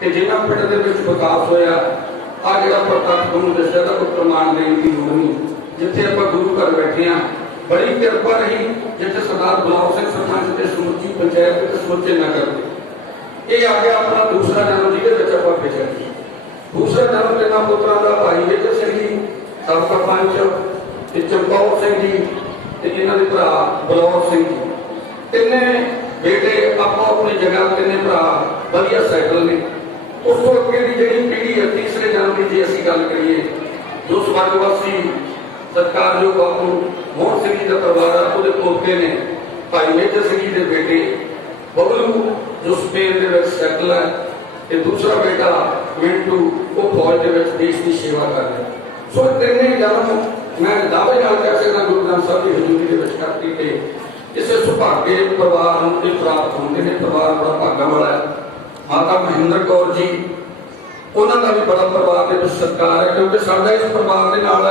कि जिन्ना पिंड दे विच विकास होया आ जिहड़ा प्रतੱਖ तुहानूं दस्सिआ दा कोई प्रमाण देण दी लोड़ नहीं। जिथे आपां गुरु घर बैठे हाँ बड़ी किरपा रही जिथे सरदार बलौर सिंह सरपंच ते समੁੱਚੀ पंचायत ते समੁੱਚੇ नगर दे ये आ गया अपना दूसरा जन्म जिहदे विच आपां पिछे दूसरा जन्म तिन्हां पुत्रां दा भाई मेजर सिंह जी साबका पंच ते चमकौर सिंह जी ते इन्हां दे भरा बलौर सिंह जी तिन्ने बेटे आपो अपनी जगह तिन्ने भरा वधिया सैटल ने। उस तो अगे की जी पीढ़ी है तीसरे जन्म की जी असीं गल करिए जो स्वर्गवासी सत्कारयोग बापू मोहन सिंह जी का परिवार है उसके पोते ने भाई मेजर सिंह जी के बेटे बबलू जो स्पेन के सैटल है ते दूसरा बेटा मिंटू वो फौज के देश की सेवा कर रहे। सो तिने जन्म मैं दावे नाल कह सकदा गुरु ग्रंथ साहब की हजूरी के करती थे इसे सुभागे परिवार नूं प्राप्त होंगे ने। परिवार बड़ा भागा वाला है। माता महेंद्र कौर जी उन्होंने भी बड़ा परिवार के सत्कार है क्योंकि साडा इस परिवार के नाल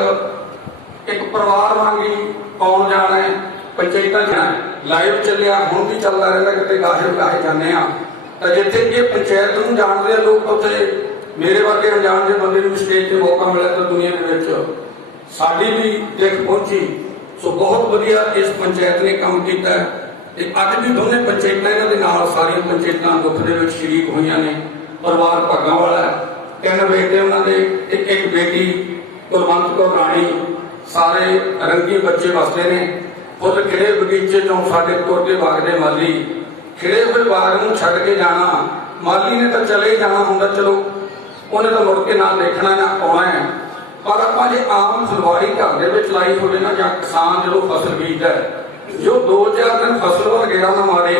एक परिवार वांगी कौन जाना है पंचायत जाना लाइव चलिया हुण भी चलता रहता कितने गाहे गाहे जाने तो जिथे ये पंचायत में जानते हैं लोग उत्थे मेरे वर्गे अनजान के बंदे भी स्टेज पर मौका मिला तो दुनिया के साड़ी भी दिख पहुंची। सो बहुत वधिया इस पंचायत ने काम किया है। अज भी दोनों पंचायत इन्होंने सारिया पंचायत दुख के शरीक हुई ने। परिवार भागा वाला है। 3 बेटे उन्होंने एक बेटी कुलवंत कौर राणी सारे रंगी बच्चे वसते ने। खुद खिड़े बगीचे चों साडे तुरते वगदे माली खिड़े हुए बाग नूं छड्ड के जाना माली ने तो चले ही जाना हुंदा चलो उन्हें तो मुड़ के ना देखना ना आना है। पर आपां जे आम फुलवारी घर दे विच लाई होवे ना जां किसान जो फसल बीजदा है जो 2-4 दिन फसल पर गेड़ा ना मारे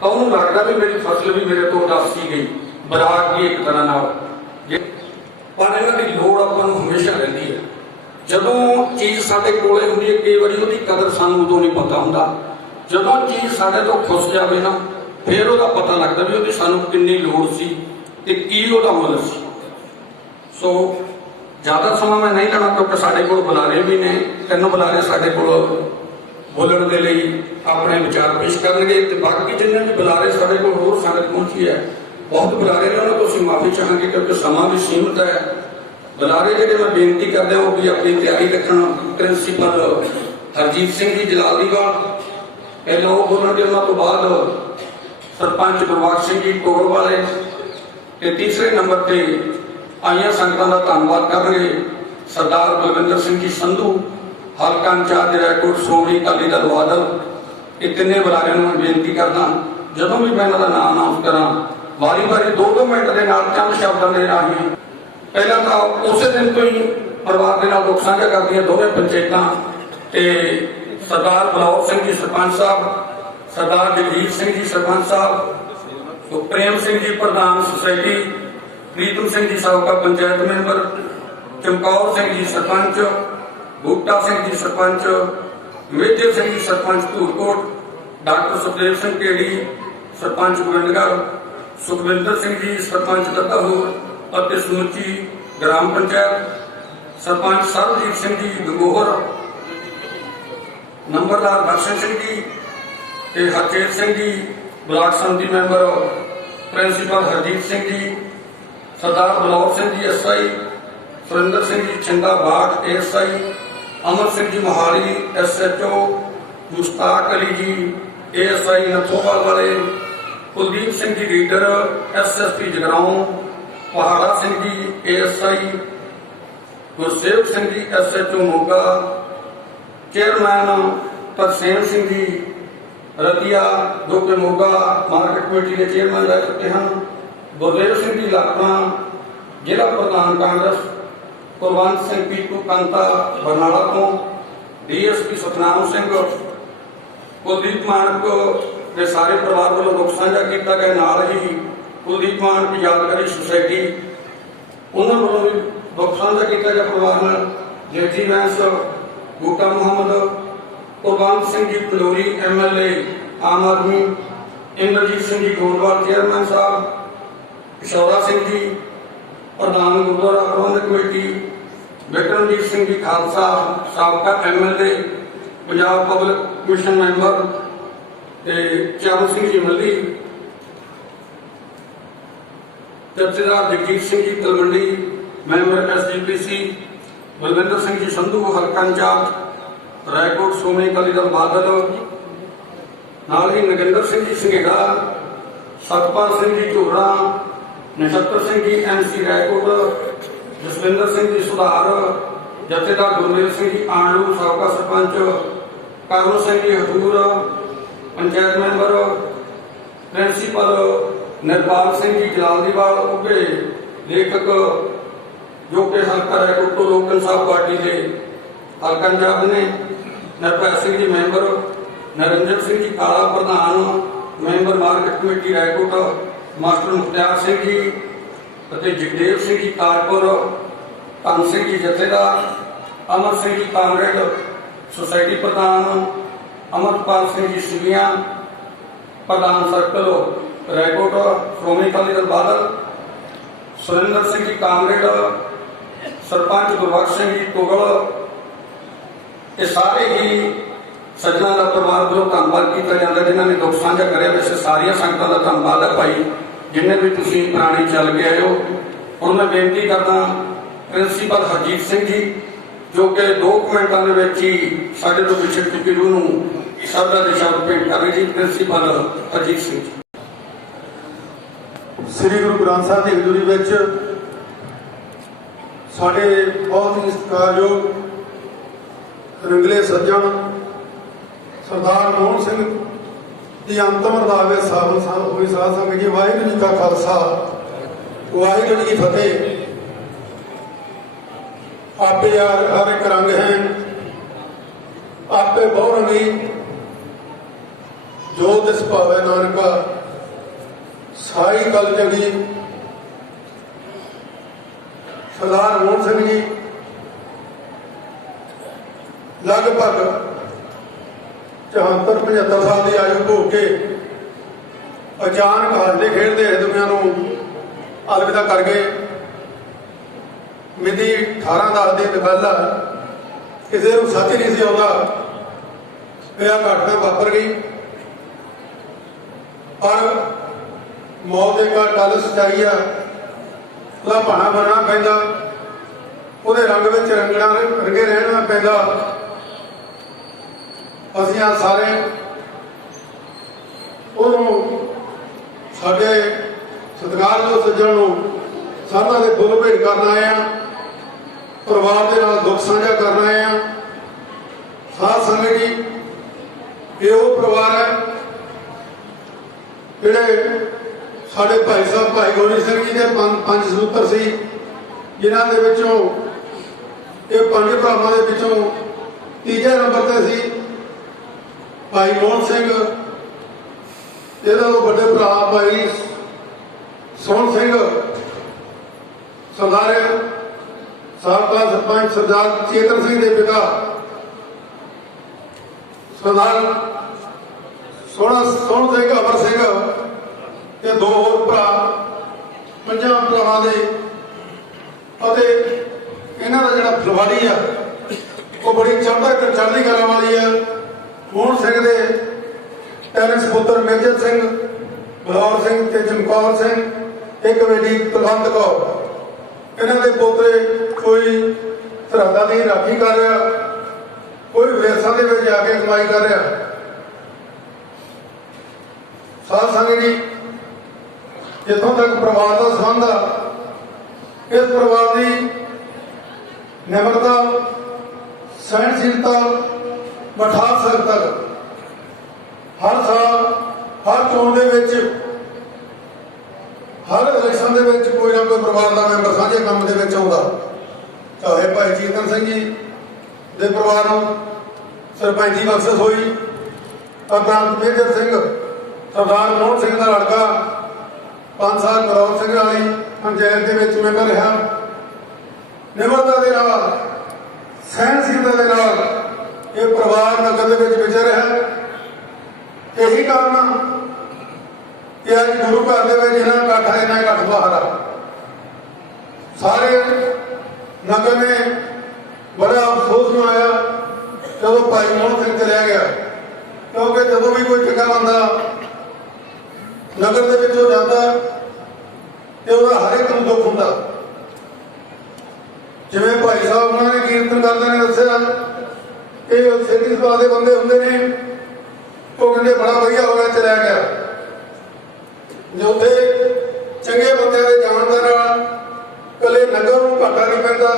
तो उन्होंने लगता भी मेरी फसल भी मेरे को उदासी गई बराग की एक तरह नाल। पर इन्हां दी लोड़ आपां नूं हमेशा रहिंदी है। जदों चीज़ साडे कोले हुंदी है कई वारी उहदी कदर सानूं उदों नहीं पता हुंदा। जदों चीज़ साडे तो खुस जावे ना फिर उहदा पता लगदा भी उहदी सानूं किन्नी लोड़ सी ते की उहदा मुल सी। सो ज़्यादा समा मैं नहीं लेना क्योंकि साडे कोल बुलारे भी ने 3 बुलारे साडे कोल बोलण दे लई अपने विचार पेश करनगे ते बाकी जिन्ने भी बुलारे साडे कोल होर संगत पहुंची है बहुत बुलारे ने उन्होंने तो माफ़ी चाहांगे क्योंकि समा भी सीमित है। बुलारे जिहड़े मैं बेनती करदा वो भी अपनी तैयारी रखना। प्रिंसीपल हरजीत सिंह जी जलालदीवाल पहले वो बोलणगे उन्होंने तो बाद सरपंच गुरबख्श सिंह जी टोल वाले ते तीसरे नंबर पर आईया संगतां दा धन्नवाद करनगे सरदार बलविंदर सिंह जी संधू हल्का इंचार्ज रैकोट श्रोमणी अकाली दल बादल। ये 3 बुलारियां नूं मैं बेनती करदा जदों भी मैं इन्हां दा नाम अनाउंस करा वारी वारी 2-2 मिनट के नाल चंद शब्दों के राही पहला तो उस दिन तो ही परिवार के नाल दुख साझा करदियां दोवें पंचायतां ते सरदार बलौर सिंह जी सरपंच साहब सरदार जगजीत सिंह जी सरपंच साहब सुप्रेम सिंह जी प्रधान सोसायटी प्रीतम सिंह जी साबका पंचायत मैंबर चमकौर सिंह जी सरपंच बूटा सिंह जी सरपंच मेजर सिंह जी सरपंच धूरकोट डॉक्टर सुखदेव सिंह केड़ी सरपंच गोविंदगढ़ सुखविंदर सिंह जी सरपंच दत्ताहूर और समूची ग्राम पंचायत सरपंच सरबजीत सिंह जी गंगोहर नंबरदार दर्शन सिंह जी हरचेत सिंह जी ब्लॉक समिति मैंबर प्रिंसीपल हरजीत सिंह जी सरदार बलौर सिंह जी SI सुरेंद्र सिंह जी छिंदा बाग ASI अमर सिंह जी मोहाली SHO मुश्ताक अली जी ASI नथोपाल वाले कुलदीप सिंह जी लीडर SSP जगराओं पहाड़ा Singh ji ASI Gursewak Singh ji SHO Moga chairman Tarsem Singh ji Ratia जो कि मोगा मार्केट कमेटी के चेयरमैन रह चुके हैं गुरदेव सिंह जी लाखना जिला प्रधान कांग्रेस कुलवंत सिंह पीटू कांता बरनाला तो DSP सतनाम सिंह कुलदीप मानक के सारे परिवार वालों दुख साझा किया गया। नाल ही कुलदीप मानक यादगारी सोसायटी उन्होंने वालों भी दुख साझा किया गया परिवार में। जेठी बैंस बूटा मुहम्मद कुलवंत सिंह जी पलोरी MLA आम आदमी इंद्रजीत सिंह जी गोंदवाल चेयरमैन साहब किशोरा सिंह जी प्रधान गुरुद्वारा प्रबंधक कमेटी विक्रमजीत सिंह जी खालसा साबका MLA Punjab public commission member चरण सिंह जी मल्ली जथेदार जगजीत सिंह जी तलवंडी मैंबर SGPC, बलविंदर सिंह जी संधू हल्का इंचार्ज रायकोट श्रोमणी अकाली दल बादल, नाल ही नगिंदर सिंह जी संघेड़ा, सतपाल सिंह जी झोड़ा, नछत्र सिंह जी MC रायकोट, जसविंदर सिंह जी सुधार, जथेदार गुरमेल सिंह जी आंडू साबका सरपंच, करम सिंह जी हजूर पंचायत मैंबर, प्रिंसीपल निर्पाल सिंह जी जलालदीवाल उगे लेखक जो कि हल्का रायकोट तो लोक इंसाफ पार्टी के हल्का इंचार्ज ने, निर्भय सिंह जी मैंबर, नरिंदर सिंह जी काला प्रधान member market committee Raikot, master Mukhtiar Singh ji Jagdev Singh ji Tajpur, Dhan Singh ji Jathedar, Amar Singh ji comrade society प्रधान, अमरपाल सिंह जी सिविया प्रधान सर्कल रायकोट श्रोमणी अकाली दल बादल, सुरेंद्र सिंह जी कामरेड, सरपंच गुरबख्श सिंह जी तुगल, ये सारे ही सज्जना का परिवार वालों धन्यवाद किया जाता जिन्होंने दुख साझा करे। वैसे सारिया संगतां का धन्यवाद है भाई जिन्हें भी तुसीं पुरानी चल के आए हो। और मैं बेनती करदा प्रिंसीपल हरजीत सिंह जी जो कि 2 मिनटों के ही साढ़े तो पिछड़ चुकी उन्होंने शब्द के शब्द भेंट कर रहे जी। प्रिंसीपल हरजीत सिंह जी। श्री गुरु ग्रंथ साहिब की हजूरी में साढ़े बहुत ही सत्कारयोग रंगले सज्जन सरदार मोहन सिंह की अंतिम अरदास हुई साध संगत जी। वाहिगुरू जी का खालसा वाहिगुरू जी की फतेह। आपे यार हर एक रंग हैं, आपे बहुरंगी जो दिस भावे नानका सारी गल चंगी। सरदार मोहन सिंह जी लगभग 74-75 साल की आयु भोग के अचानक हसते खेलते दुनिया को अलविदा कर गए। मिति 18-10 की गल है, किसी को सच नहीं सी आता यह घटना वापर गई। पर मौत एक गल सच्चाई है, भाना बनना पैंदा, उहदे रंग में रंगे रहना पैंदा। असीं आ सारे साडे सत्कारयोग सज्जन नूं सारिਆਂ दे फुੱल भेंट करन आए हैं, परिवार के नाल दुख साझा करन आए हैं। साध संगत जी ये वो परिवार है जिहड़े साडे भाई साहब भाई गोली सिंह जी के 5 सूत्र सी, जिन्हां दे विचों ये 5 भरावां दे विचों तीजे नंबर ते सी भाई मोहन सिंह, जिहदा बड़े भरा भाई सोहन सिंह, सरदार साबका सरपंच सरदार चेतन सिंह के पिता सरदार सोहन सिंह अमर सिंह ते 2 होर भरा 5 भरावां दे। इन्हां दा जिहड़ा फुलवाड़ी आ वो बड़ी चढ़दी कला वाली है। मोहन सिंह दे टैलेंस पुत्र मेजर सिंह, बलौर सिंह ते चमकौर सिंह, एक बेटी कुलवंत कौर। इन्हां दे पोतरे कोई सरहदां की राखी कर रहा, कोई विदेशों के विच जाके कमाई कर रहा। साध संगत जी जिथों तक परिवार का संबंध आ, इस परिवार की निमरता सहनशीलता मठार सकता हर साल हर चोण के हर इलेक्शन के कोई ना कोई परिवार का मैंबर साझे काम के आता। चाहे भाई चेतन सिंह जी के परिवार को सरपंची बख्शिश हुई, सरदार मेजर सिंह सरदार मोहन सिंह का लड़का 5 साल बलौर सिंह वाली पंचायत के मैंबर रहा। निमरता के नाल सहनशीलता के नाल ये परिवार नगर के विचर रहा। यही कारण कि अज गुरु घर के जिन्हें इकट्ठ है इन्ना इकट्ठ बाहर आ सारे नगर ने बड़ा अफसोस मनाया जो भाई मोहन सिंह चलिया गया, क्योंकि जो भी कोई चंगा बंदा नगर के जाता ਤੇ ਉਹਦਾ ਹਰ ਇੱਕ ਨੂੰ ਦੁੱਖ ਹੁੰਦਾ। ਜਿਵੇਂ ਭਾਈ ਸਾਹਿਬ ਉਹਨਾਂ ਨੇ ਕੀਰਤਨ ਕਰਦੇ ਨੇ ਦੱਸਿਆ, ਇਹ ਸਿੱਧੀ ਸਭਾ ਦੇ ਬੰਦੇ ਹੁੰਦੇ ਨੇ, ਉਹ ਕਹਿੰਦੇ ਬੜਾ ਵਧੀਆ ਹੋਇਆ ਚਲਿਆ ਗਿਆ। ਜੇ ਉੱਥੇ ਚੰਗੇ ਬੰਦਿਆਂ ਦੇ ਜਾਣ ਦੇ ਨਾਲ ਇਕੱਲੇ ਨਗਰ ਨੂੰ ਘਾਟਾ ਨਹੀਂ ਪੈਂਦਾ,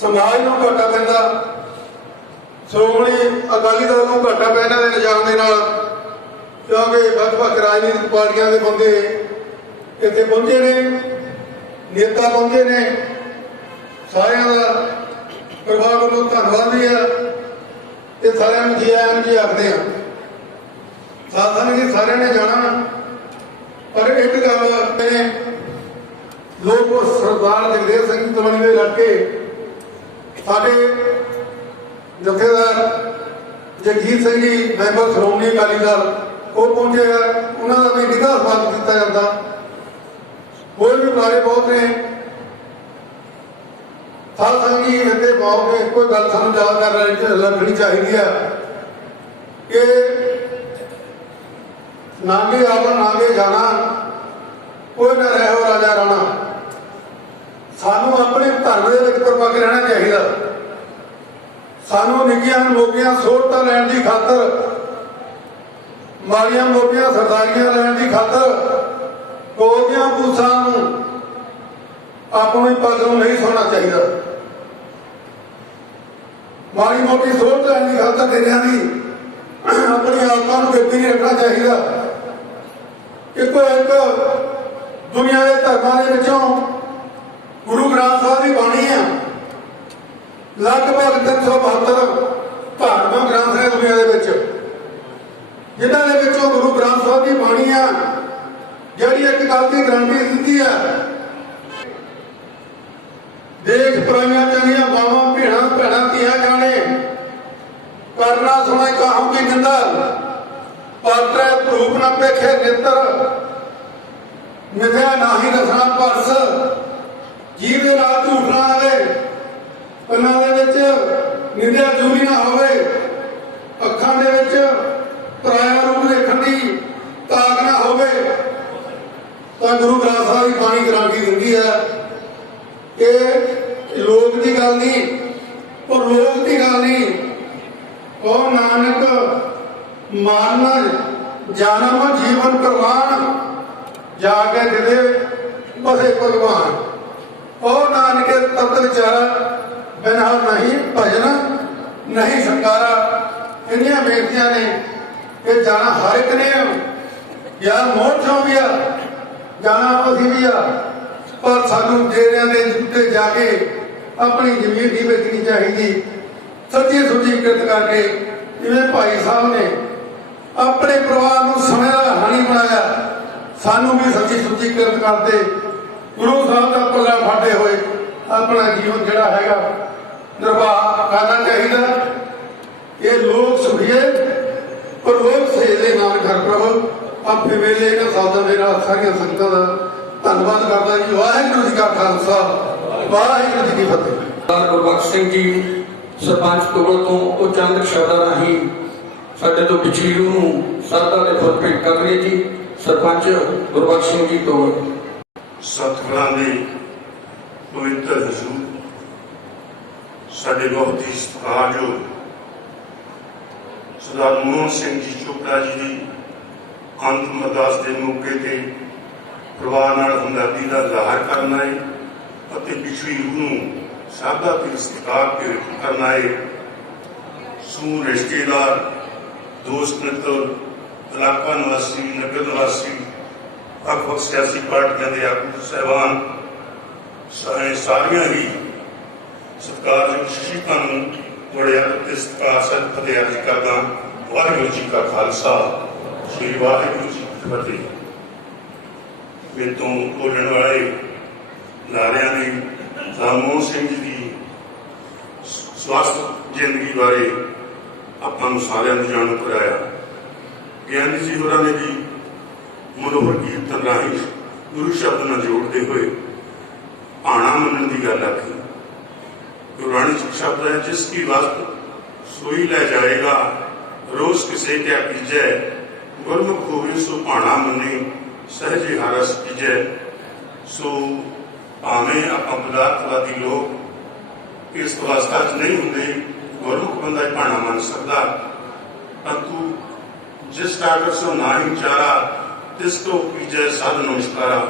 ਸਮਾਜ ਨੂੰ ਘਾਟਾ ਪੈਂਦਾ, ਸ਼੍ਰੋਮਣੀ ਅਕਾਲੀ ਦਲ ਨੂੰ ਘਾਟਾ ਪੈਂਦਾ ਦੇ ਨਿਜ਼ਾਮ ਦੇ ਨਾਲ, ਕਿਉਂਕਿ ਵੱਖ-ਵੱਖ ਰਾਜਨੀਤਿਕ ਪਾਰਟੀਆਂ ਦੇ ਬੰਦੇ ਇੱਥੇ ਪਹੁੰਚੇ ਨੇ, ਨੇਤਾ ਪਹੁੰਚੇ ਨੇ। ਸਾਰਿਆਂ ਦਾ ਪਰਿਵਾਰ ਵੱਲੋਂ ਧੰਨਵਾਦ ਵੀ ਹੈ ਤੇ ਸਾਰਿਆਂ ਨੂੰ ਜੀ ਆਇਆਂ ਜੀ ਆਖਦੇ ਹਾਂ। ਸਾਥਾਂ ਨੇ ਸਾਰਿਆਂ ਨੇ ਜਾਣਾ, ਪਰ ਇੱਕ ਗੱਲ ਨੇ ਲੋਕ ਸਰਦਾਰ ਜਗਦੇਵ ਸਿੰਘ ਤਲਵਣੀ ਦੇ ਲੜਕੇ ਸਾਡੇ ਜਥੇਦਾਰ ਜਗਜੀਤ ਸਿੰਘ ਜੀ ਮੈਂਬਰ ਸ਼੍ਰੋਮਣੀ ਅਕਾਲੀ ਦਲ ਉਹ ਪਹੁੰਚੇ ਆ, ਉਹਨਾਂ ਦਾ ਵੀ ਨਿੱਘਾ ਸਵਾਗਤ ਕੀਤਾ ਜਾਂਦਾ। ਹੋਰ ਵੀ ਬੁਲਾਰੇ ਬਹੁਤ ਨੇ। ਸਾਧ ਸੰਗਤ ਜੀ ਇੱਥੇ ਬਹੁਤ ਨੇ। ਕੋਈ ਗੱਲ ਸਾਨੂੰ ਯਾਦ ਕਰ ਲੱਗਣੀ ਚਾਹੀਦੀ ਆ ਕਿ ਨਾਂਗੇ ਆਵਣ ਨਾਂਗੇ ਜਾਣਾ, ਕੋਈ ਨਾ ਰਹਿਓ ਰਾਜਾ ਰਾਣਾ। ਸਾਨੂੰ ਆਪਣੇ ਧਰਮ ਦੇ ਵਿੱਚ ਪਰਪੱਕ ਰਹਿਣਾ ਚਾਹੀਦਾ। ਸਾਨੂੰ ਨਿੱਕੀਆਂ ਮੋਟੀਆਂ ਸਹੂਲਤਾਂ ਲੈਣ ਦੀ ਖਾਤਰ, ਮਾੜੀਆਂ ਮੋਟੀਆਂ ਸਰਦਾਰੀਆਂ ਲੈਣ ਦੀ ਖਾਤਰ ਕੋਦੀਆਂ ਪੂਸਾਂ ਨੂੰ ਆਪਣੀ ਪੱਗ ਨੂੰ ਨਹੀਂ ਸੋਣਾ ਚਾਹੀਦਾ। ਮਾੜੀ ਮੋਟੀ ਸਹੂਲਤ ਲੈਣ ਦੀ ਖਾਤਰ ਤੇਰਿਆਂ ਦੀ ਆਪਣੀ ਆਤਮਾ ਨੂੰ ਗਿਰਦੀ ਨਹੀਂ ਰੱਖਣਾ ਚਾਹੀਦਾ। ਇੱਕੋ ਇੱਕ ਦੁਨੀਆ ਦੇ ਧਰਮਾਂ ਦੇ ਵਿੱਚੋਂ ਗੁਰੂ ਗ੍ਰੰਥ ਸਾਹਿਬ ਦੀ ਬਾਣੀ ਆ। ਲਗਭਗ 372 ਧਾਰਮਿਕ ਗ੍ਰੰਥ ਨੇ ਦੁਨੀਆ ਦੇ ਵਿੱਚ, ਜਿਨ੍ਹਾਂ ਦੇ ਵਿੱਚੋਂ ਗੁਰੂ ਗ੍ਰੰਥ ਸਾਹਿਬ ਦੀ ਬਾਣੀ ਆ ਜਿਹੜੀ ਇੱਕ ਗੱਲ ਦੀ ਗਰੰਟੀ ਦਿੰਦੀ ਆ, ਦੇਖ ਪਰਾਈਆਂ ਚੰਗੀਆਂ ਬਾਵਾਂ ਭੇੜਾਂ ਭੈਣਾਂ ਧੀਆਂ ਜਾਣੇ, ਕਰਨਾ ਸੁਣੇ ਕਾਹੂ ਕੀ ਨਿੰਦਾ, ਪਾਤਰੇ ਧੂਪ ਨਾ ਪੇਖੇ ਨੇਤਰ, ਮਿਥਿਆ ਨਾਹੀ ਰਸਨਾ ਪਰਸ, ਜੀਵ ਦੇ ਨਾਲ ਝੂਠ ਨਾ ਆਵੇ, ਕੰਨਾਂ ਦੇ ਵਿੱਚ ਨਿੰਦਿਆ ਚੂਰੀ ਨਾ ਹੋਵੇ, ਅੱਖਾਂ ਦੇ ਵਿੱਚ ਪਰਾਇਆ ਰੂਪ ਦੇਖਣ ਦੀ ਤਾਕ ਨਾ ਹੋਵੇ। ਤਾਂ ਗੁਰੂ ਗ੍ਰੰਥ ਸਾਹਿਬ ਦੀ ਬਾਣੀ ਗਾਰੰਟੀ ਦਿੰਦੀ ਹੈ। ਇਹ ਲੋਕ ਦੀ ਗੱਲ ਨਹੀਂ, ਪਰ ਲੋਕ ਦੀ ਗੱਲ ਨਹੀਂ। ਉਹ ਨਾਨਕ ਮਾਰਨ ਜਨਮ ਜੀਵਨ ਪ੍ਰਵਾਨ, ਜਾ ਕੇ ਜਿਹਦੇ ਬਸੇ ਭਗਵਾਨ। ਉਹ ਨਾਨਕੇ ਤਤ ਵਿਚਾਰਾ, ਬਿਨਾਂ ਨਹੀਂ ਭਜਨ ਨਹੀਂ ਸੰਕਾਰਾ। ਇੰਨੀਆਂ ਬੇਨਤੀਆਂ ਨੇ ਕਿ ਜਾਣਾ ਹਰ ਇੱਕ ਨੇ, ਯਾਰ ਮੋਟਰੋਂ ਵੀ ਆ ਜਾਣਾ, ਅਸੀਂ ਵੀ ਆ, ਪਰ ਸਾਨੂੰ ਡੇਰਿਆਂ ਦੇ ਉੱਤੇ ਜਾ ਕੇ ਆਪਣੀ ਜ਼ਮੀਨ ਨਹੀਂ ਵੇਚਣੀ ਚਾਹੀਦੀ। ਸੱਚੀ ਸੁੱਚੀ ਕਿਰਤ ਕਰਕੇ, ਜਿਵੇਂ ਭਾਈ ਸਾਹਿਬ ਨੇ ਆਪਣੇ ਪਰਿਵਾਰ ਨੂੰ ਸਮੇਂ ਦਾ ਹਾਣੀ ਬਣਾਇਆ, ਸਾਨੂੰ ਵੀ ਸੱਚੀ ਸੁੱਚੀ ਕਿਰਤ ਕਰਦੇ ਗੁਰੂ ਸਾਹਿਬ ਦਾ ਪੱਲਾ ਫਾਟੇ ਹੋਏ ਆਪਣਾ ਜੀਵਨ ਜਿਹੜਾ ਹੈਗਾ ਨਿਰਵਾਹ ਕਰਨਾ ਚਾਹੀਦਾ। ਇਹ ਲੋਕ ਸੁਖੀਏ ਪਰ ਲੋਕ ਸਹੇਲੇ ਨਾਲ ਘਰ ਪ੍ਰਭ ਆਪੇ ਵੇਲੇ ਇਹਨਾਂ ਸਾਧਾਂ ਦੇ ਨਾਲ ਸਾਰੀਆਂ ਸੰਗਤਾਂ ਦਾ ਧੰਨਵਾਦ ਕਰਦਾ ਜੀ। ਵਾਹਿਗੁਰੂ ਜੀ ਕਾ ਖਾਲਸਾ, ਵਾਹਿਗੁਰੂ ਜੀ ਕੀ ਫਤਿਹ। ਸਰਦਾਰ ਗੁਰਬਖਸ਼ ਸਿੰਘ ਜੀ ਸਰਪੰਚ ਤੋੜ ਤੋਂ ਉਹ ਚੰਦ ਸ਼ਬਦਾਂ ਰਾਹੀਂ ਸਾਡੇ ਤੋਂ ਵਿਚੀਰੂ ਨੂੰ ਸਰਦਾ ਦੇ ਫੁੱਲ ਭੇਟ ਕਰ ਰਹੇ ਜੀ। ਸਰਪੰਚ ਗੁਰਬਖਸ਼ ਸਿੰਘ ਜੀ ਤੋੜ। ਸਤਿਗੁਰਾਂ ਦੇ ਪਵਿੱਤਰ ਹਜ਼ੂਰ ਸਾਡੇ ਬਹੁਤ ਹੀ ਸਤਿਕਾਰਯੋਗ ਸਰਦਾਰ ਮੋਹਨ ਸਿੰਘ ਜੀ ਚੋਪੜਾ ਜੀ ਦੀ ਅੰਤਿਮ ਅਰਦਾਸ ਦੇ ਮੌਕੇ ਤੇ ਪਰਿਵਾਰ ਨਾਲ ਹਮਦਰਦੀ ਦਾ ਜ਼ਾਹਰ ਕਰਨਾ ਹੈ ਅਤੇ ਪਿਛਲੀ ਰੂਹ ਨੂੰ ਸ਼ਰਧਾ ਤੇ ਸਤਿਕਾਰ ਕੇ ਕਰਨਾ ਹੈ। ਸੂ ਰਿਸ਼ਤੇਦਾਰ, ਦੋਸਤ ਮਿੱਤਰ, ਇਲਾਕਾ ਨਿਵਾਸੀ, ਨਗਰ ਨਿਵਾਸੀ, ਵੱਖ-ਵੱਖ ਸਿਆਸੀ ਪਾਰਟੀਆਂ ਦੇ ਆਗੂ ਸਾਹਿਬਾਨ, ਸਾਰੀਆਂ ਹੀ ਸਤਿਕਾਰਯੋਗ ਸ਼ਖਸੀਅਤਾਂ ਨੂੰ ਬੜੇ ਅਤੇ ਸਤਿਕਾਰ ਸਹਿਤ ਫਤਿਹ ਅਰਜ਼ ਕਰਦਾ। ਵਾਹਿਗੁਰੂ ਜੀ ਕਾ ਖਾਲਸਾ, ਸ੍ਰੀ ਵਾਹਿਗੁਰੂ ਜੀ ਕੀ ਫਤਿਹ। ਮੇਰੇ ਤੋਂ ਬੋਲਣ ਵਾਲੇ ਲਾਰਿਆਂ ਨੇ ਮੋਹਨ ਸਿੰਘ ਜੀ ਦੀ ਸਵਾਸਥ ਜ਼ਿੰਦਗੀ ਬਾਰੇ ਆਪਾਂ ਨੂੰ ਸਾਰਿਆਂ ਨੂੰ ਜਾਣੂ ਕਰਾਇਆ। ਗਿਆਨੀ ਜੀ ਹੋਰਾਂ ਨੇ ਵੀ ਮਨੋਹਰ ਕੀਰਤਨ ਰਾਹੀਂ ਗੁਰੂ ਸ਼ਬਦ ਨਾਲ ਜੋੜਦੇ ਹੋਏ ਆਣਾ ਮੰਨਣ ਦੀ ਗੱਲ ਆਖੀ। ਗੁਰਬਾਣੀ ਸ਼ਬਦ ਹੈ, ਜਿਸ ਕੀ ਵਸਤ ਸੋਈ ਲੈ ਜਾਏਗਾ, ਰੋਜ਼ ਕਿਸੇ ਕਿਆ ਕੀਜੈ, ਗੁਰਮੁਖ ਹੋਵੇ ਸੋ ਭਾਣਾ ਮੰਨੇ, ਸਹਿਜੇ ਹਰਸ ਕੀਜੈ। ਸੋ ਭਾਵੇਂ ਆਪਾਂ ਪਦਾਰਥਵਾਦੀ ਲੋਕ ਇਸ ਅਵਸਥਾ 'ਚ ਨਹੀਂ ਹੁੰਦੇ, ਗੁਰਮੁਖ ਬੰਦਾ ਇਹ ਭਾਣਾ ਮੰਨ ਸਕਦਾ, ਪਰੰਤੂ ਜਿਸ ਕਾਗਰ ਸੋ ਨਾਹੀ ਚਾਰਾ ਤਿਸ ਤੋਂ ਪੀਜੈ ਸਾਧ ਨਮਸਕਾਰਾ।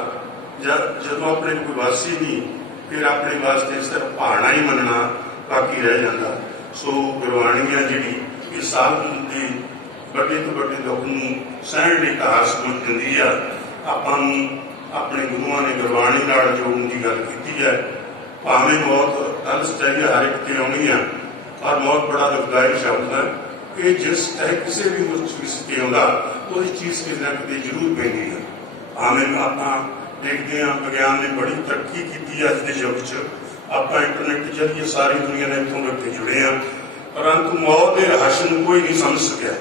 ਜਦੋਂ ਆਪਣੇ ਕੋਈ ਵਾਸੀ ਨਹੀਂ, ਫਿਰ ਆਪਣੇ ਵਾਸਤੇ ਸਿਰਫ ਭਾਣਾ ਹੀ ਮੰਨਣਾ ਬਾਕੀ ਰਹਿ ਜਾਂਦਾ। ਸੋ ਗੁਰਬਾਣੀ ਆ ਜਿਹੜੀ ਇਹ ਸਭ ਦੇ ਵੱਡੇ ਤੋਂ ਵੱਡੇ ਦੁੱਖ ਨੂੰ ਸਹਿਣ ਲਈ ਧਾਰ ਸਮਝ ਦਿੰਦੀ ਆ। ਆਪਾਂ ਨੂੰ ਆਪਣੇ ਗੁਰੂਆਂ ਨੇ ਗੁਰਬਾਣੀ ਨਾਲ ਜੋੜਨ ਦੀ ਗੱਲ ਕੀਤੀ ਹੈ। ਭਾਵੇਂ ਮੌਤ ਤਨ ਸਚਾਈ ਹਰ ਇੱਕ ਤੇ ਆਉਣੀ ਆ, ਪਰ ਮੌਤ ਬੜਾ ਦੁਖਦਾਈ ਸ਼ਬਦ ਹੈ। ਇਹ ਜਿਸ ਚਾਹੇ ਕਿਸੇ ਵੀ ਮੁਸ਼ਕਿਲ ਤੇ ਆਉਂਦਾ, ਉਹਦੀ ਚੀਜ਼ ਕਿਤੇ ਨਾ ਕਿਤੇ ਜ਼ਰੂਰ ਪੈਂਦੀ ਹੈ। ਭਾਵੇਂ ਆਪਾਂ ਦੇਖਦੇ ਹਾਂ ਵਿਗਿਆਨ ਨੇ ਬੜੀ ਤਰੱਕੀ ਕੀਤੀ ਹੈ ਅੱਜ ਦੇ ਯੁੱਗ 'ਚ, ਆਪਾਂ ਇੰਟਰਨੈਟ ਦੇ ਜ਼ਰੀਏ ਸਾਰੀ ਦੁਨੀਆ ਨਾਲ ਇੱਥੋਂ ਤੱਕ ਜੁੜੇ ਹਾਂ, ਪਰੰਤੂ ਮੌਤ ਦੇ ਰਹੱਸ ਨੂੰ ਕੋਈ ਨਹੀਂ ਸਮਝ ਸਕਿਆ।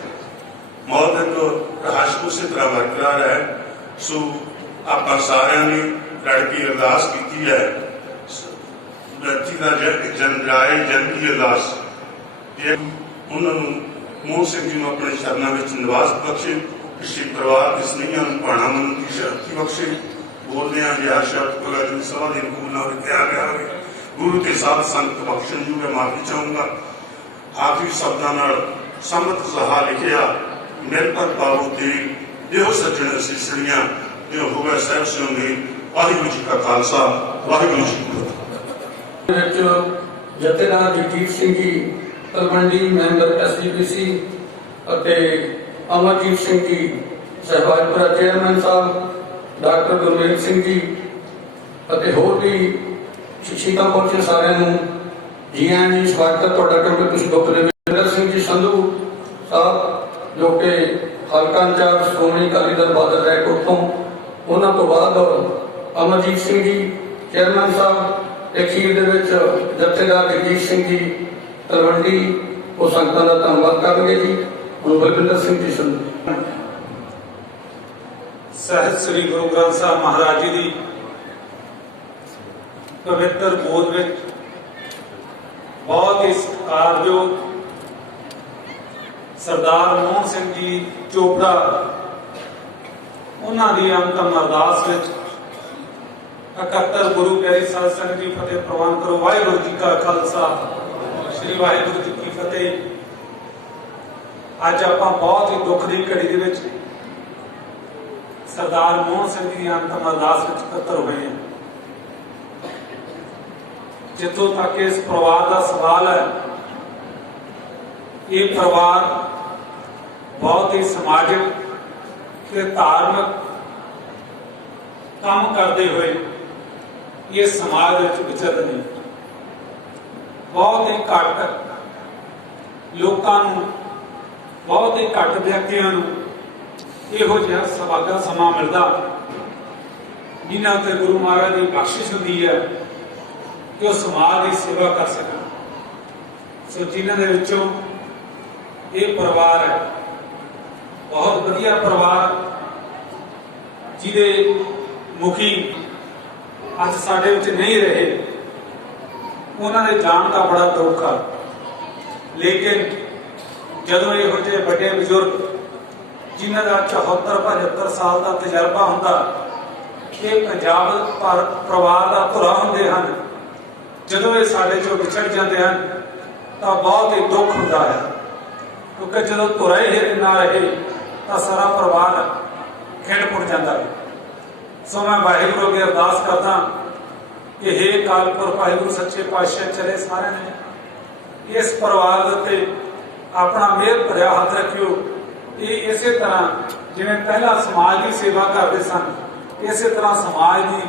ਮੌਤ ਇੱਕ ਰਹੱਸ ਉਸੇ ਤਰ੍ਹਾਂ ਬਰਕਰਾਰ ਹੈ। ਸੋ ਆਪਾਂ ਸਾਰਿਆਂ ਨੇ ਲੜ ਕੇ ਅਰਦਾਸ ਕੀਤੀ ਹੈ, ਧਰਤੀ ਦਾ ਜਨ ਜਾਏ ਜਨ ਦੀ ਅਰਦਾਸ, ਜੇ ਉਹਨਾਂ ਨੂੰ ਮੋਹ ਸਿੰਘ ਜੀ ਨੂੰ ਆਪਣੇ ਸ਼ਰਨਾਂ ਵਿੱਚ ਨਿਵਾਸ ਬਖਸ਼ੇ, ਕਿਸੇ ਪਰਿਵਾਰ ਦੇ ਸਨੇਹੀਆਂ ਨੂੰ ਭਾਣਾ ਮੰਨਣ ਦੀ ਸ਼ਕਤੀ ਬਖਸ਼ੇ। ਬੋਲਦੇ ਹਾਂ ਜੇ ਹਰ ਸ਼ਬਦ ਭਗਤ ਜੀ ਸਭਾ ਦੇ ਅਨੁਕੂਲ ਨਾ ਕਿਹਾ ਗਿਆ ਹੋਵੇ, ਗੁਰੂ ਤੇ ਸਾਧ ਸੰਗਤ ਬਖਸ਼ਣ ਨੂੰ ਮੈਂ ਮਾਫੀ ਚਾਹੂੰਗਾ। ਆਖਰੀ ਸ਼ਬਦਾਂ ਨਾਲ ਸੰਮਤ ਸਹਾ ਲਿਖਿਆ, ਨਿਰਭਰ ਪਾਵੋ ਤੇ ਇਹੋ ਸੱਜਣ ਅਸੀਸਣੀਆਂ ਜੋ ਹੋਵੇ ਸਹਿਬ ਸਿੰਘ। ਵਾਹਿਗੁਰੂ ਜੀ ਕਾ ਖਾਲਸਾ, ਵਾਹਿਗੁਰੂ ਜੀ ਕੀ ਫਤਿਹ। ਜਥੇਦਾਰ ਜਗਜੀਤ ਸਿੰਘ ਜੀ ਤਲਵੰਡੀ, ਮੈਂਬਰ SGPC, ਅਤੇ ਅਮਰਜੀਤ ਸਿੰਘ ਜੀ ਸਹਿਬਾਜਪੁਰਾ ਚੇਅਰਮੈਨ ਸਾਹਿਬ, ਡਾਕਟਰ ਗੁਰਮੇਲ ਸਿੰਘ ਜੀ ਅਤੇ ਹੋਰ ਵੀ ਸ਼ਿਕਸ਼ਿਕਾਂ ਪਹੁੰਚੇ ਸਾਰਿਆਂ ਨੂੰ ਜੀ ਆਇਆਂ ਜੀ, ਸਵਾਗਤ ਹੈ ਤੁਹਾਡਾ। ਕਿਉਂਕਿ ਤੁਸੀਂ ਡਾਕਟਰ ਸਿੰਘ ਜੀ ਸੰਧੂ ਸਾਹਿਬ ਜੋ ਕਿ ਹਲਕਾ ਇੰਚਾਰਜ ਸ਼੍ਰੋਮਣੀ ਅਕਾਲੀ ਦਲ ਬਾਦਲ ਰੈਕੋਟ ਤੋਂ, ਉਹਨਾਂ ਤੋਂ ਬਾਅਦ ਅਮਰਜੀਤ ਸਿੰਘ ਜੀ ਚੇਅਰਮੈਨ ਸਾਹਿਬ, ਅਖੀਰ ਦੇ ਵਿੱਚ ਜਥੇਦਾਰ ਜਗਜੀਤ ਸਿੰਘ ਜੀ ਤਲਵੰਡੀ, ਉਹ ਸੰਗਤਾਂ ਦਾ ਧੰਨਵਾਦ ਕਰਨਗੇ ਜੀ। ਹੁਣ ਬਲਵਿੰਦਰ ਸਿੰਘ ਜੀ ਸੰਧੂ। ਸਾਹਿਬ ਸ੍ਰੀ ਗੁਰੂ ਗ੍ਰੰਥ ਸਾਹਿਬ ਮਹਾਰਾਜ ਜੀ ਦੀ ਪਵਿੱਤਰ ਗੋਦ ਵਿੱਚ ਬਹੁਤ ਹੀ ਸਤਿਕਾਰਯੋਗ ਸਰਦਾਰ ਮੋਹਨ ਸਿੰਘ ਜੀ ਚੋਪੜਾ, ਉਹਨਾਂ ਦੀ ਅੰਤਮ ਅਰਦਾਸ ਵਿੱਚ 71 ਗੁਰੂ ਪਿਆਰੀ ਸਾਧ ਸੰਗਤ ਜੀ ਫਤਿਹ ਪ੍ਰਵਾਨ ਕਰੋ। ਵਾਹਿਗੁਰੂ ਜੀ ਕਾ ਖਾਲਸਾ, ਸ੍ਰੀ ਵਾਹਿਗੁਰੂ ਜੀ ਕੀ ਫਤਿਹ। ਅੱਜ ਆਪਾਂ ਬਹੁਤ ਹੀ ਦੁੱਖ ਦੀ ਘੜੀ ਦੇ ਵਿੱਚ ਸਰਦਾਰ ਮੋਹਨ ਸਿੰਘ ਦੀ ਅੰਤਮ ਅਰਦਾਸ ਵਿੱਚ ਇਕੱਤਰ ਹੋਏ ਹਾਂ। ਜਿੱਥੋਂ ਤੱਕ ਇਸ ਪਰਿਵਾਰ ਦਾ ਸਵਾਲ ਹੈ, ਇਹ ਪਰਿਵਾਰ ਬਹੁਤ ਹੀ ਸਮਾਜਿਕ ਤੇ ਧਾਰਮਿਕ ਕੰਮ ਕਰਦੇ ਹੋਏ ਇਹ ਸਮਾਜ ਵਿੱਚ ਵਿਚਰਦੇ ਨੇ। ਬਹੁਤ ਹੀ ਘੱਟ ਲੋਕਾਂ ਨੂੰ, ਬਹੁਤ ਹੀ ਘੱਟ ਵਿਅਕਤੀਆਂ ਨੂੰ ਇਹੋ ਜਿਹਾ ਸੁਭਾਗਾ ਸਮਾਂ ਮਿਲਦਾ ਜਿਨ੍ਹਾਂ ਤੇ ਗੁਰੂ ਮਹਾਰਾਜ ਦੀ ਬਖਸ਼ਿਸ਼ ਹੁੰਦੀ ਹੈ ਕਿ ਉਹ ਸਮਾਜ ਦੀ ਸੇਵਾ ਕਰ ਸਕਣ। ਸੋ ਜਿਨ੍ਹਾਂ ਦੇ ਵਿੱਚੋਂ ਇਹ ਪਰਿਵਾਰ ਹੈ, ਬਹੁਤ ਵਧੀਆ ਪਰਿਵਾਰ, ਜਿਹਦੇ ਮੁਖੀ ਅੱਜ ਸਾਡੇ ਵਿੱਚ ਨਹੀਂ ਰਹੇ, ਉਹਨਾਂ ਦੇ ਜਾਣ ਦਾ ਬੜਾ ਦੁੱਖ ਆ। ਲੇਕਿਨ ਜਦੋਂ ਇਹੋ ਜਿਹੇ ਵੱਡੇ ਬਜ਼ੁਰਗ ਜਿਨ੍ਹਾਂ ਦਾ 74-75 ਸਾਲ ਦਾ ਤਜਰਬਾ ਹੁੰਦਾ, ਇਹ ਪੰਜਾਬ ਪਰਿਵਾਰ ਦਾ ਧੁਰਾ ਹੁੰਦੇ ਹਨ, ਜਦੋਂ ਇਹ ਸਾਡੇ ਚੋਂ ਵਿਛੜ ਜਾਂਦੇ ਹਨ ਤਾਂ ਬਹੁਤ ਹੀ ਦੁੱਖ ਹੁੰਦਾ ਹੈ। ਕਿਉਂਕਿ ਜਦੋਂ ਧੁਰਾ ਹੀ ਨਾ ਰਹੇ ਤਾਂ ਸਾਰਾ ਪਰਿਵਾਰ ਖਿੰਡ ਪੁੱਟ ਜਾਂਦਾ ਹੈ। ਸੋ ਮੈਂ ਵਾਹਿਗੁਰੂ ਅੱਗੇ ਅਰਦਾਸ ਕਰਦਾ ਕਿ ਹੇ ਅਕਾਲ ਪੁਰਖ ਵਾਹਿਗੁਰੂ ਸੱਚੇ ਪਾਤਸ਼ਾਹ ਚਲੇ ਸਾਰਿਆਂ ਨੇ ਇਸ ਪਰਿਵਾਰ ਦੇ ਉੱਤੇ ਆਪਣਾ ਮਿਹਰ ਭਰਿਆ ਹੱਥ ਰੱਖਿਓ। ਇਹ ਇਸੇ ਤਰ੍ਹਾਂ ਜਿਵੇਂ ਪਹਿਲਾਂ ਸਮਾਜ ਦੀ ਸੇਵਾ ਕਰਦੇ ਸਨ, ਇਸੇ ਤਰ੍ਹਾਂ ਸਮਾਜ ਦੀ,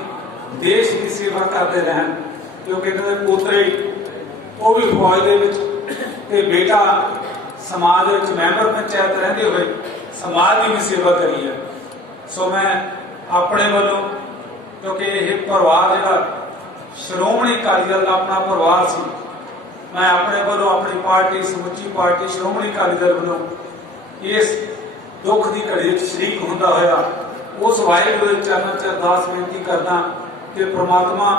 ਦੇਸ਼ ਦੀ ਸੇਵਾ ਕਰਦੇ ਰਹਿਣ। ਕਿਉਂਕਿ ਇਹਨਾਂ ਦੇ ਪੋਤਰੇ ਉਹ ਵੀ ਫੌਜ ਦੇ ਵਿੱਚ ਤੇ ਬੇਟਾ ਸਮਾਜ ਦੇ ਵਿੱਚ ਮੈਂਬਰ ਪੰਚਾਇਤ ਰਹਿੰਦੇ ਹੋਏ ਸਮਾਜ ਦੀ ਵੀ ਸੇਵਾ ਕਰੀ ਹੈ। ਸੋ ਮੈਂ ਆਪਣੇ ਵੱਲੋਂ, ਕਿਉਂਕਿ ਇਹ ਪਰਿਵਾਰ ਜਿਹੜਾ ਸ਼੍ਰੋਮਣੀ ਅਕਾਲੀ ਦਲ ਦਾ ਆਪਣਾ ਪਰਿਵਾਰ ਸੀ, ਮੈਂ ਆਪਣੇ ਵੱਲੋਂ ਆਪਣੀ ਪਾਰਟੀ, ਸਮੁੱਚੀ ਪਾਰਟੀ ਸ਼੍ਰੋਮਣੀ ਅਕਾਲੀ ਦਲ ਵੱਲੋਂ ਇਸ ਦੁੱਖ ਦੀ ਘੜੀ ਵਿੱਚ ਸ਼ਰੀਕ ਹੁੰਦਾ ਹੋਇਆ ਉਸ ਵਾਹਿਗੁਰੂ ਦੇ ਚਰਨਾਂ 'ਚ ਅਰਦਾਸ ਬੇਨਤੀ ਕਰਦਾ ਕਿ ਪ੍ਰਮਾਤਮਾ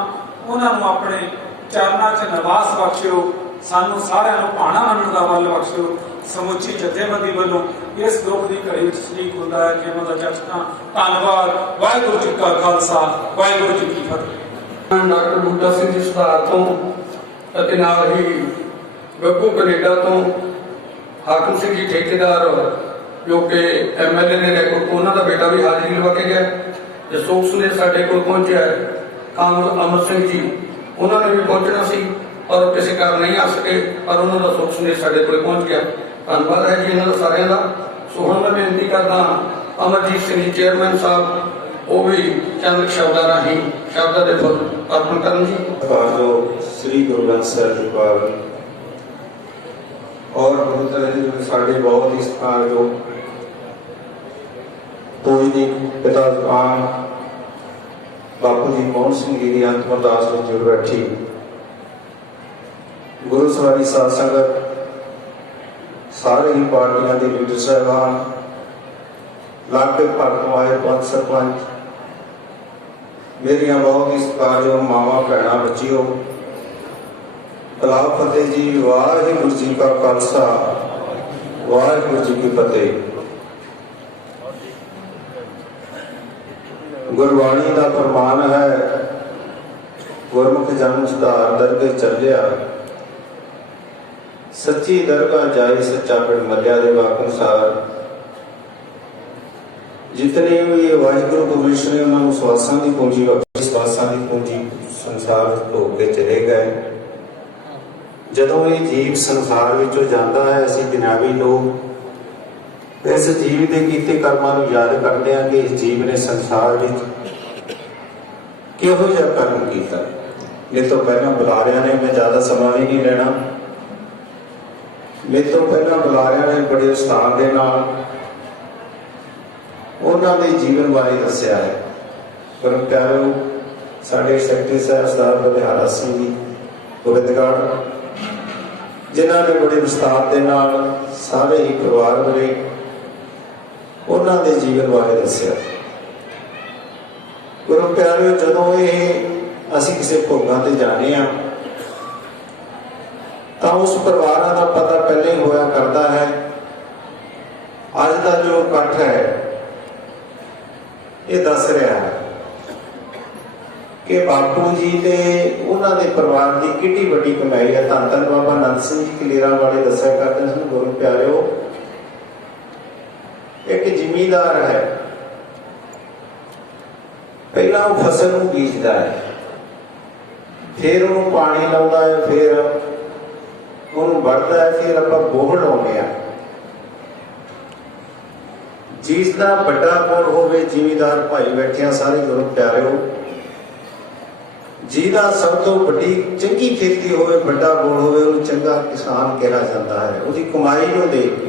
ਉਹਨਾਂ ਨੂੰ ਆਪਣੇ ਚਰਨਾਂ 'ਚ ਨਿਵਾਸ ਬਖਸ਼ਿਓ, ਸਾਨੂੰ ਸਾਰਿਆਂ ਨੂੰ ਭਾਣਾ ਮੰਨਣ ਦਾ ਬਲ ਬਖਸ਼ਿਓ। ਸਮੁੱਚੀ ਜਥੇਬੰਦੀ ਵੱਲੋਂ ਇਸ ਦੁੱਖ ਦੀ ਘੜੀ ਵਿੱਚ ਸ਼ਰੀਕ ਹੁੰਦਾ ਹੈ ਕਿ ਉਹਨਾਂ ਦਾ ਜੱਜਤਾ ਧੰਨਵਾਦ। ਵਾਹਿਗੁਰੂ ਜੀ ਕਾ ਖਾਲਸਾ, ਵਾਹਿਗੁਰੂ ਜੀ ਕੀ ਫਤਿਹ। ਡਾਕਟਰ ਬੂਟਾ ਸਿੰਘ ਜੀ ਸੁਧਾਰ ਤੋਂ ਅਤੇ ਨਾਲ ਹੀ ਗੱਗੂ ਕੈਨੇਡਾ ਤੋਂ ਹਾਕਮ ਸਿੰਘ ਜੀ ਠੇਕੇਦਾਰ ਜੋ ਕਿ ਐਮਐਲਏ ਨੇ ਰੈਕੋਰਡ, ਉਹਨਾਂ ਦਾ ਬੇਟਾ ਵੀ ਹਾਜ਼ਰੀ ਲਵਾ ਕੇ ਗਿਆ। ਜਸੋਕਸ ਨੇ ਸਾਡੇ ਕੋਲ ਪਹੁੰਚਿਆ ਹੈ ਕਾਮਲ ਅਮਰ ਸਿੰਘ ਜੀ, ਉਹਨਾਂ ਨੇ ਵੀ ਪਹੁੰਚਣਾ ਸੀ ਪਰ ਉਹ ਕਿਸੇ ਕਾਰਨ ਨਹੀਂ ਆ ਸਕੇ, ਪਰ ਉਹਨਾਂ ਦਾ ਸੁੱਖ ਸੰਦੇਸ਼ ਸਾਡੇ ਕੋਲ ਪਹੁੰਚ ਗਿਆ। ਧੰਨਵਾਦ ਹੈ ਜੀ ਇਹਨਾਂ ਦਾ ਸਾਰਿਆਂ ਦਾ। ਸੋ ਹੁਣ ਮੈਂ ਬੇਨਤੀ ਕਰਦਾ ਅਮਰਜੀਤ ਸਿੰਘ ਜੀ ਚੇਅਰਮੈਨ ਸਾਹਿਬ, ਉਹ ਵੀ ਚੰਦ ਸ਼ਬਦਾਂ ਰਾਹੀਂ ਸ਼ਬਦਾਂ ਦੇ ਫੁੱਲ ਅਰਪਣ ਕਰਨ ਜੀ। जो श्री गुरु ग्रंथ साहिब जी पावन और गुरुद्वारे जो साढ़े बहुत ही स्थान जो पूजनीक पिता आन बापू जी मोहन सिंह जी की अंतिम अरदास में जुड़ बैठी गुरु सवारी साध संगत, सारे ही पार्टियां के लीडर साहबान, लागे पार्टियों आए पंच सरपंच, मेरिया बहुत ही सत्कारयोग मावा भैन बच्चियों, बलाव फतेह जी। वाहिगुरू जी का खालसा, वाहिगुरू जी की फतेह। गुरबाणी का फरमान है, गुरमुख जन्म सुधार दरगे चलिया, सच्ची दरगाह जाए सच्चा पिंड मलिया दे वाक अनुसार जितने भी वाहिगुरू को विष्णु ने उन्होंने स्वासां की पूंजी बख्शी, स्वासां की पूंजी संसार ढो के चले गए। जदों ये जीव संसार विचों जाता है, असीं दुनियावी लोग इस जीव के कीते कर्मां नूं याद करते हैं कि इस जीव ने संसार विच किहो जिहा कर्म कीता। मेरे तो पहला बुलारियां ने, मैं ज़्यादा समा भी नहीं लेना, मेरे तो पहला बुलारियां ने बड़े उस्ताद दे नाल उन्होंने जीवन बारे दसिया है। पर प्यारो साढ़े सैकटरी साहब सरदार बलिहारा सिंह जी गोबिंदगढ़, जिन्होंने बड़े उस्ताद के नाल सारे ही परिवार बड़े उन्होंने जीवन बारे दसिया। गुरु प्यारो जदों ये असीं किसी भोगां ते जाने आ तो उस परिवार का पता पहले ही होया करता है। अज का जो इकट्ठ है ये दस रहा है कि बापू जी ने उन्होंने परिवार की कितनी बड़ी कमाई है। धन धन बाबा नंद सिंह जी कलेरा वाले दसिया करते हैं, गुरु प्यारो एक जिमीदार है, पहला वो फसल को बीजता है, फिर उन्होंने पानी लाता है, फिर उन्होंने बढ़ता है, फिर आप बोह लाने। जिसका बड़ा गुण होवे, जिमीदार भाई बैठे सारे गुरु प्यारे, जिहदा सब तो बड़ी चंगी खेती होवे, बड़ा गुण होवे, उन्हें चंगा किसान कहा जाता है। उसकी कमाई को देख के